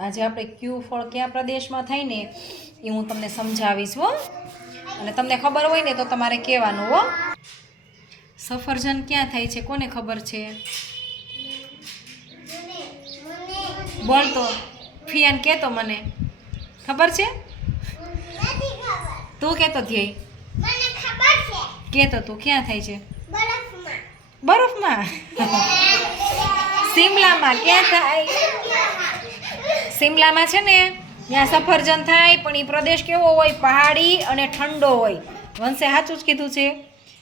આજે આપણે ક્યુ ફળ કયા પ્રદેશમાં થાય ને એ હું તમને સમજાવીશ હો. અને તમને ખબર હોય ને તો તમારે કહેવાનું હો. સફરજન ક્યાં થાય છે? કોને ખબર છે? બોલ તો. ફિયાન કહેતો મને. ખબર છે? તું કહેતો ધ્યેય. કહેતો તું ક્યાં થાય છે? બરફમાં. શિમલામાં ક્યાં થાય? સિમલામાં છે ને, ત્યાં સફરજન થાય, પણ એ પ્રદેશ કેવો હોય, પહાડી અને ઠંડો હોય. વંશે સાચું જ કીધું છે.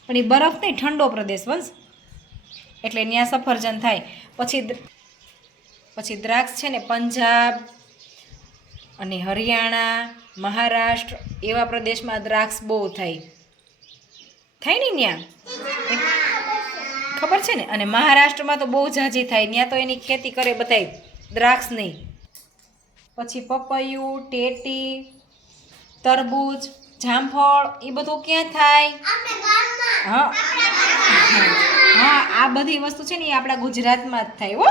પણ એ બરફ નહીં, ઠંડો પ્રદેશ વંશ. એટલે ત્યાં સફરજન થાય. પછી પછી દ્રાક્ષ છે ને, પંજાબ અને હરિયાણા, મહારાષ્ટ્ર, એવા પ્રદેશમાં દ્રાક્ષ બહુ થાય. થાય ને ત્યાં? ખબર છે ને? અને મહારાષ્ટ્રમાં તો બહુ ઝાઝી થાય. ત્યાં તો એની ખેતી કરે બધાય. દ્રાક્ષ નહીં. પછી પપૈયું ટેટી તરબૂચ જામફળ એ બધું ક્યાં થાય? હા. હા આ બધી વસ્તુ છે ને એ આપણા ગુજરાતમાં જ થાય હો.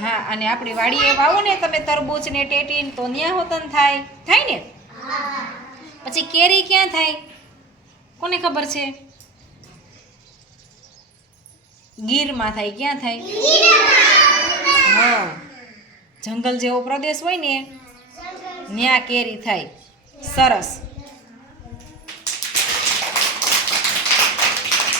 હા અને આપણી વાડીએ વાવો ને તમે તરબૂચ ને ટેટી તો ત્યાં હોતન થાય. થાય ને? પછી કેરી ક્યાં થાય? કોને ખબર છે? ગીરમાં થાય ક્યાં થાય? હા. જંગલ જેવો પ્રદેશ હોય ને ત્યાં કેરી થાય. સરસ.